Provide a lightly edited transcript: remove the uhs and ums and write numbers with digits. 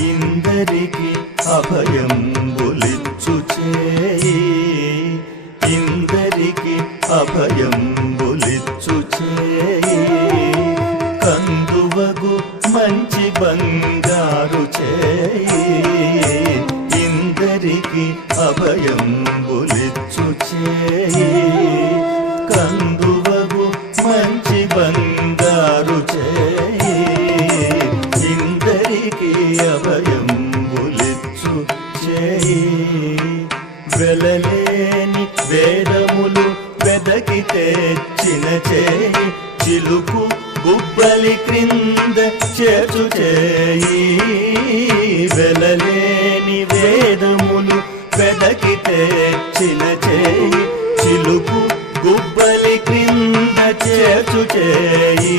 ఇందరికి అభయంబులిచ్చు చేయి ఇందరికి అభయంబులిచ్చు చేయి కందువగు మంచి బంగారు చేయి ఇందరికి అభయంబులిచ్చు చేయి కందువగు మంచి బంగారు చేయి ఇందరికి అభయంబులిచ్చు చేయి వెలలేని వేదములు వెదకి తెచ్చిన చేయి చిలుకు గుబ్బలి క్రింద చేర్చు చేయి వెలలేని వేదములు వెదకి తెచ్చిన చేయి చిలుకు గుబ్బలి క్రింద చేర్చు చేయి